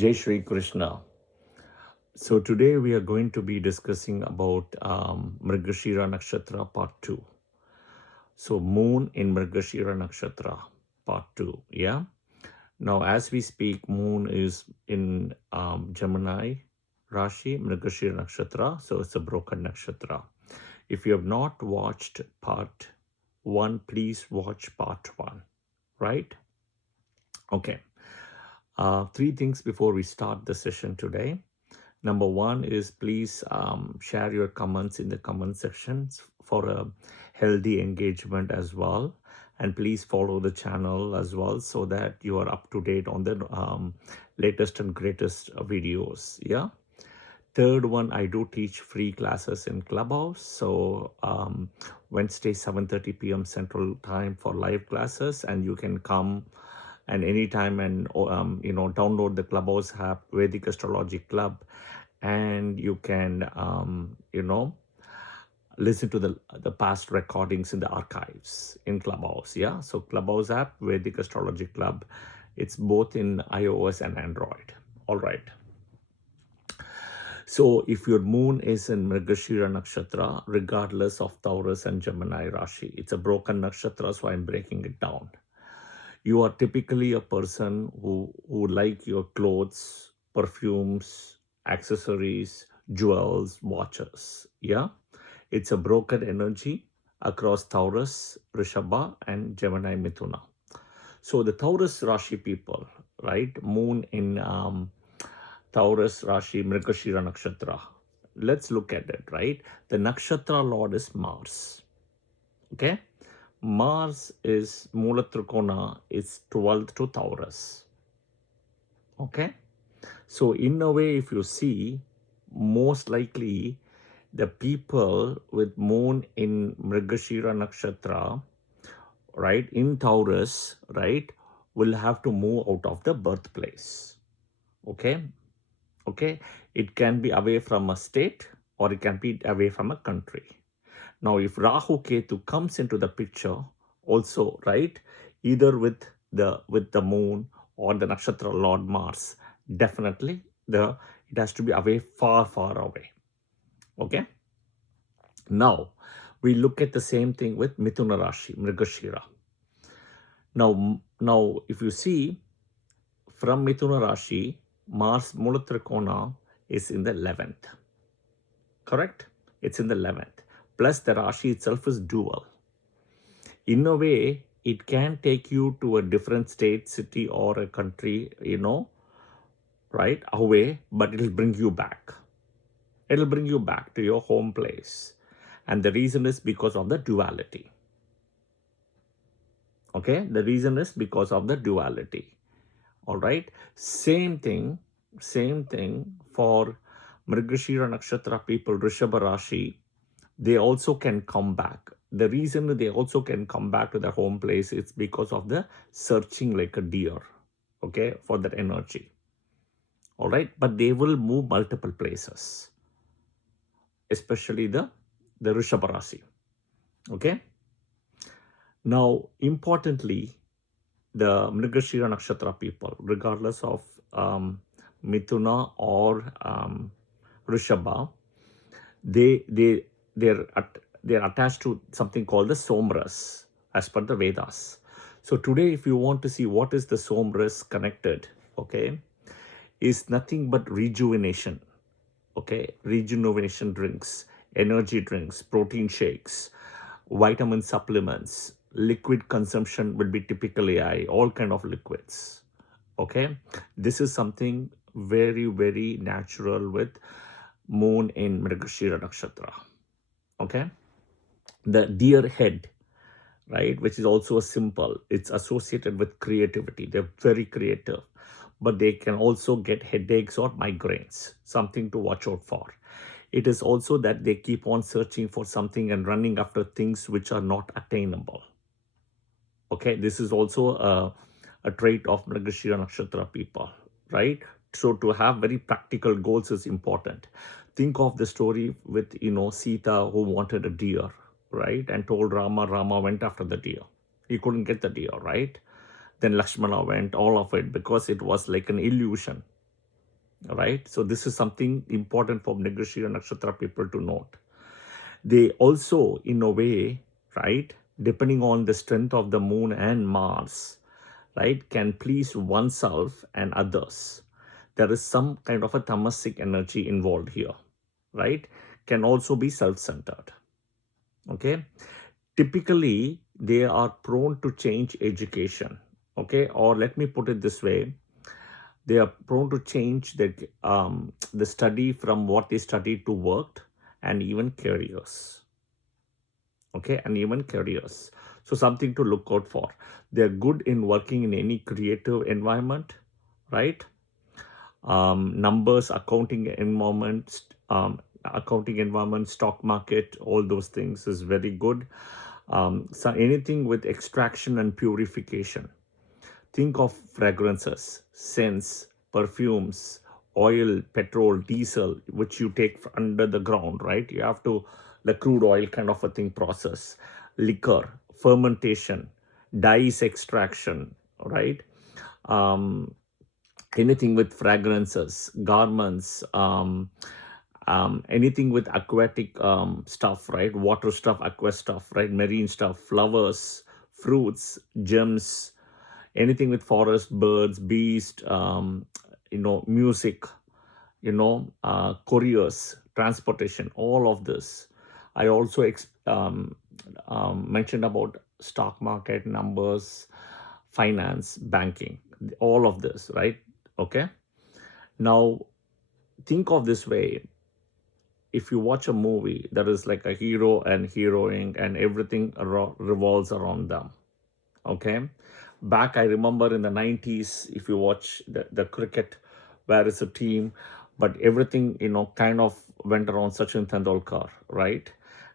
Jai Shri Krishna. So today we are going to be discussing about Mrigashira Nakshatra part 2. So moon in Mrigashira Nakshatra part 2. Yeah. Now as we speak, moon is in Gemini Rashi, Mrigashira Nakshatra. So it's a broken nakshatra. If you have not watched part 1, please watch part 1. Right? Okay. Three things before we start the session today. Number one is please share your comments in the comment sections for a healthy engagement as well. And please follow the channel as well so that you are up to date on the latest and greatest videos. Yeah. Third one, I do teach free classes in Clubhouse. So Wednesday, 7:30 p.m. Central Time for live classes. And you can come and anytime and download the Clubhouse app, Vedic Astrology Club, and you can listen to the past recordings in the archives in Clubhouse. Yeah, so Clubhouse app, Vedic Astrology Club, it's both in iOS and Android. All right. So if your moon is in Mrigashira Nakshatra, regardless of Taurus and Gemini Rashi, it's a broken nakshatra, so I'm breaking it down. You are typically a person who like your clothes, perfumes, accessories, jewels, watches. Yeah, it's a broken energy across Taurus, Rishabha, and Gemini Mithuna. So the Taurus Rashi people, right? Moon in Taurus Rashi, Mrigashira Nakshatra. Let's look at it, right? The nakshatra lord is Mars. Okay. Mars is Mula Trikona, is 12th to Taurus. Okay. So in a way, if you see, most likely the people with moon in Mrigashira Nakshatra, right, in Taurus, right, will have to move out of the birthplace. Okay. Okay. It can be away from a state or it can be away from a country. Now, if Rahu Ketu comes into the picture also, right, either with the moon or the nakshatra lord Mars, definitely it has to be away, far away. Okay. Now, we look at the same thing with Mithuna Rashi, Mrigashira. Now, if you see from Mithuna Rashi, Mars Mula Trikona is in the 11th. Correct? It's in the 11th. Plus the Rashi itself is dual. In a way, it can take you to a different state, city, or a country, right, away, but it'll bring you back. It'll bring you back to your home place. And the reason is because of the duality. Okay, the reason is because of the duality. All right, same thing for Mrigashira Nakshatra people, Rishabha Rashi, they also can come back. The reason they also can come back to their home place is because of the searching like a deer, okay, for that energy. All right, but they will move multiple places, especially the Rishabha Rashi. Okay. Now, importantly, the Mrigashira Nakshatra people, regardless of Mithuna or Rishabha, they're attached to something called the Somras as per the Vedas. So today, if you want to see what is the Somras connected, okay, is nothing but rejuvenation. Okay, rejuvenation drinks, energy drinks, protein shakes, vitamin supplements, liquid consumption will be typically high, all kind of liquids. Okay, this is something very natural with moon in Mrigashira Nakshatra. Okay, the deer head, right, which is also a symbol, it's associated with creativity. They're very creative, but they can also get headaches or migraines, something to watch out for. It is also that they keep on searching for something and running after things which are not attainable. Okay, this is also a trait of Mrigashira Nakshatra people, right? So to have very practical goals is important. Think of the story with, Sita who wanted a deer, right? And told Rama went after the deer. He couldn't get the deer, right? Then Lakshmana went, all of it, because it was like an illusion. right? So this is something important for Mrigashira Nakshatra people to note. They also, in a way, right, depending on the strength of the moon and Mars, right, can please oneself and others. There is some kind of a tamasic energy involved here, right? Can also be self-centered. Okay. Typically, they are prone to change education. Okay. Or let me put it this way, they are prone to change the study from what they studied to work and even careers. Okay, and even careers. So something to look out for. They're good in working in any creative environment, right? Numbers, accounting environment, stock market, all those things is very good. So anything with extraction and purification. Think of fragrances, scents, perfumes, oil, petrol, diesel, which you take under the ground, right? You have to, the crude oil kind of a thing process, liquor, fermentation, dyes extraction, right? Um, Anything with fragrances, garments, anything with aquatic stuff, right? Water stuff, aqua stuff, right? Marine stuff, flowers, fruits, gems, anything with forest, birds, beast, music, couriers, transportation, all of this. I also mentioned about stock market, numbers, finance, banking, all of this, right? Okay. Now, think of this way. If you watch a movie, there is like a hero and heroine, and everything revolves around them. Okay. Back, I remember in the 90s, if you watch the cricket, where is a team, but everything, kind of went around Sachin Tendulkar, right?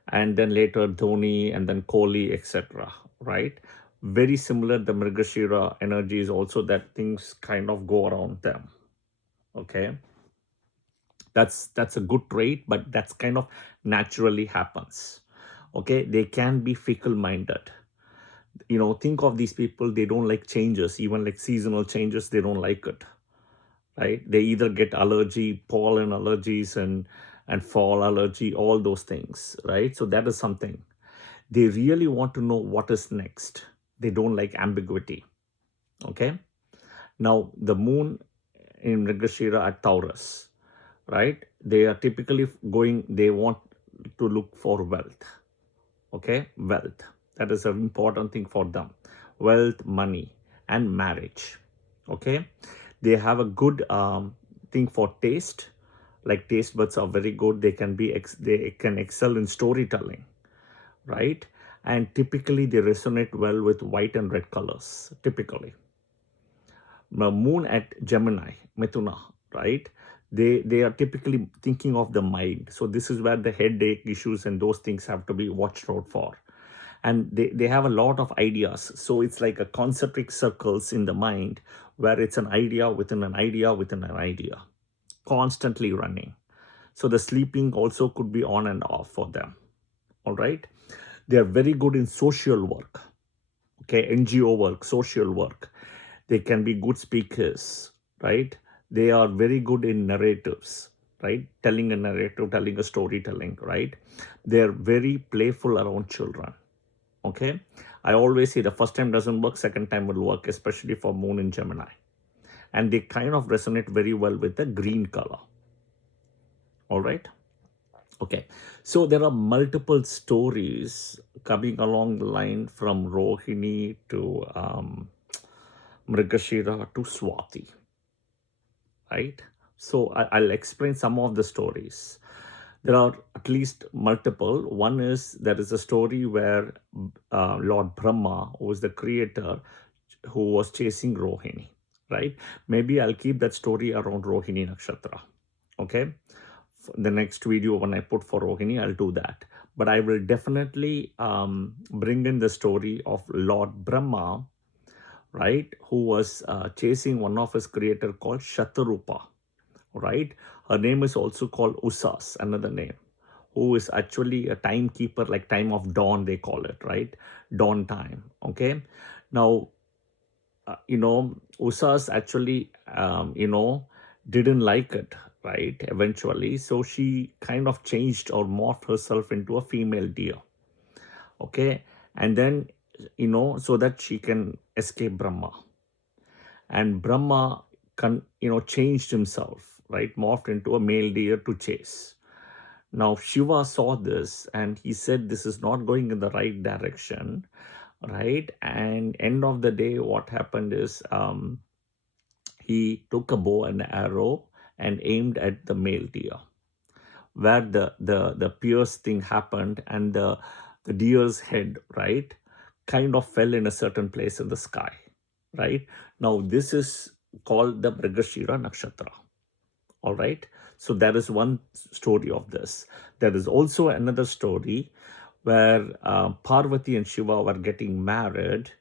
And then later Dhoni and then Kohli, etc., right? Very similar, the Mrigashira energy is also that things kind of go around them. Okay. That's a good trait, but that's kind of naturally happens. Okay. They can be fickle minded. Think of these people, they don't like changes, even like seasonal changes, they don't like it, right? They either get allergy, pollen allergies, and fall allergy, all those things, right? So that is something they really want to know what is next. They don't like ambiguity. Okay. Now the moon in Mrigashira at Taurus, right? They are typically they want to look for wealth. Okay, wealth. That is an important thing for them. Wealth, money, and marriage. Okay, they have a good thing for taste. Like taste buds are very good. They can excel in storytelling, right? And typically they resonate well with white and red colors. Typically, the moon at Gemini, Mithuna, right? They are typically thinking of the mind. So this is where the headache issues and those things have to be watched out for. And they have a lot of ideas. So it's like a concentric circles in the mind, where it's an idea within an idea within an idea, constantly running. So the sleeping also could be on and off for them. All right. They are very good in social work. Okay, NGO work, social work. They can be good speakers, right? They are very good in narratives, right? Telling a narrative, telling a storytelling, right? They're very playful around children. Okay. I always say the first time doesn't work, second time will work, especially for moon in Gemini. And they kind of resonate very well with the green color. All right. Okay. So there are multiple stories coming along the line from Rohini to Mrigashira to Swati. Right. So I'll explain some of the stories. There are at least multiple. One is there is a story where Lord Brahma, who is the creator, who was chasing Rohini, right? Maybe I'll keep that story around Rohini Nakshatra. Okay. The next video when I put for Rohini, I'll do that. But I will definitely bring in the story of Lord Brahma, right? Who was chasing one of his creator called Shatarupa, right? Her name is also called Usas, another name, who is actually a timekeeper, like time of dawn, they call it, right? Dawn time. Okay. Now, Usas actually, didn't like it, right? Eventually, so she kind of changed or morphed herself into a female deer, okay? And then, so that she can escape Brahma. And Brahma changed himself, right? Morphed into a male deer to chase. Now Shiva saw this and he said, this is not going in the right direction, right? And end of the day, what happened is, he took a bow and arrow and aimed at the male deer, where the pierce thing happened, and the deer's head, right, kind of fell in a certain place in the sky, right? Now this is called the Mrigashira Nakshatra. All right. So there is one story of this. There is also another story where Parvati and Shiva were getting married.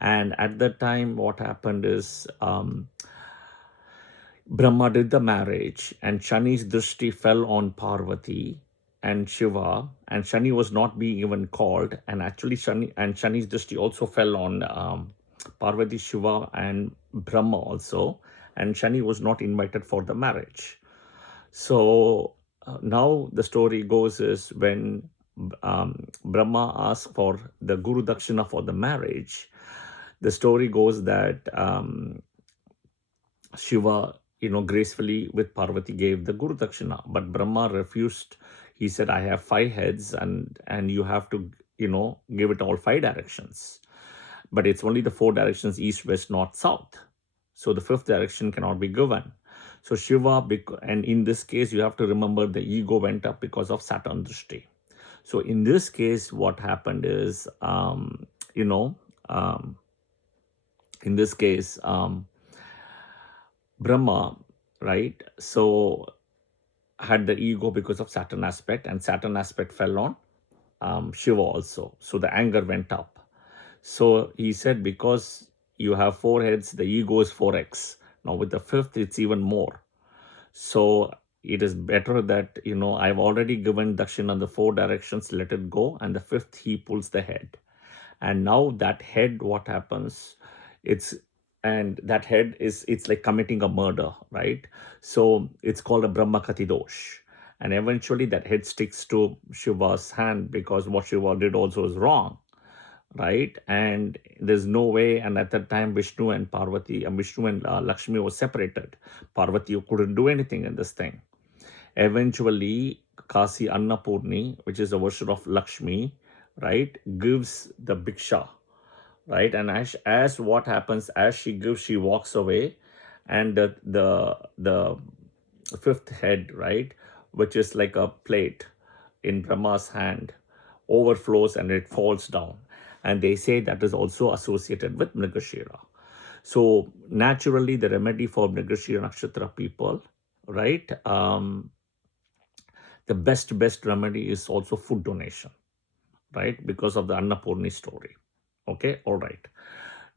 And at that time, what happened is, Brahma did the marriage, and Shani's drishti fell on Parvati and Shiva, and Shani was not being even called. And actually, Shani's drishti also fell on Parvati, Shiva, and Brahma also. And Shani was not invited for the marriage. So now the story goes is, when Brahma asked for the Guru Dakshina for the marriage, the story goes that Shiva, gracefully with Parvati gave the Guru Dakshina, but Brahma refused. He said, I have 5 heads, and you have to, give it all 5 directions. But it's only the 4 directions, east, west, north, south. So the 5th direction cannot be given. So Shiva, and in this case, you have to remember the ego went up because of Saturn Drishti. So in this case, what happened is, in this case, Brahma, right, so had the ego because of Saturn aspect, and Saturn aspect fell on Shiva also. So the anger went up. So he said, because you have 4 heads, the ego is 4x. Now with the 5th, it's even more. So it is better that, I've already given Dakshin on the 4 directions, let it go. And the 5th, he pulls the head. And now that head, what happens? That head it's like committing a murder, right? So it's called a Brahma Kati Dosh. And eventually that head sticks to Shiva's hand, because what Shiva did also is wrong, right? And there's no way. And at that time, Vishnu and Lakshmi was separated. Parvati couldn't do anything in this thing. Eventually, Kasi Annapurni, which is a version of Lakshmi, right, gives the Bhiksha, right? And as what happens, as she gives, she walks away, and the 5th head, right, which is like a plate in Brahma's hand, overflows and it falls down. And they say that is also associated with Mrigashira. So naturally, the remedy for Mrigashira Nakshatra people, right, the best remedy is also food donation, right, because of the Annapurni story. Okay, all right.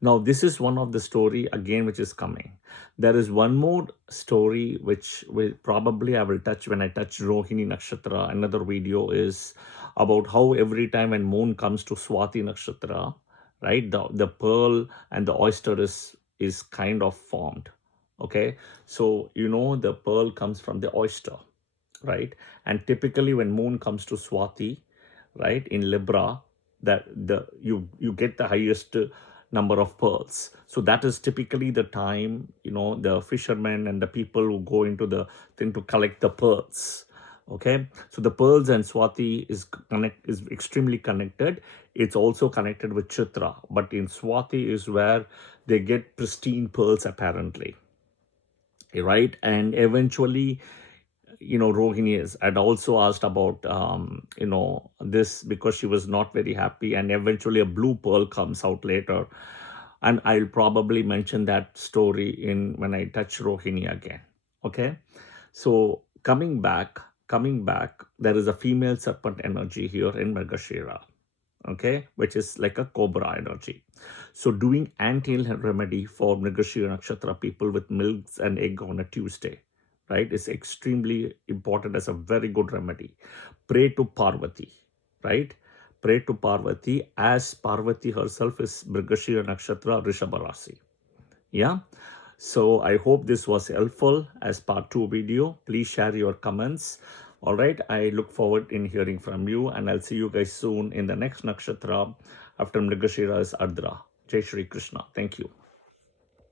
Now this is one of the story again which is coming. There is one more story which probably I will touch when I touch Rohini Nakshatra. Another video is about how every time when moon comes to Swati Nakshatra, right, the pearl and the oyster is kind of formed. Okay, so the pearl comes from the oyster, right? And typically when moon comes to Swati, right, in Libra, that you get the highest number of pearls. So that is typically the time, the fishermen and the people who go into the thing to collect the pearls. Okay, so the pearls and Swati is extremely connected. It's also connected with Chitra, but in Swati is where they get pristine pearls apparently, right? And eventually, Rohini had also asked about, this, because she was not very happy, and eventually a blue pearl comes out later. And I'll probably mention that story when I touch Rohini again. Okay. So coming back, there is a female serpent energy here in Mrigashira, okay, which is like a cobra energy. So doing anti-heal remedy for Mrigashira Nakshatra people with milks and egg on a Tuesday, right, is extremely important as a very good remedy. Pray to Parvati, right? Pray to Parvati, as Parvati herself is Mrigashira Nakshatra Rishabha Rasi. Yeah. So I hope this was helpful as part 2 video. Please share your comments. All right. I look forward in hearing from you, and I'll see you guys soon in the next nakshatra after Mrigashira is Ardra. Jai Shri Krishna. Thank you.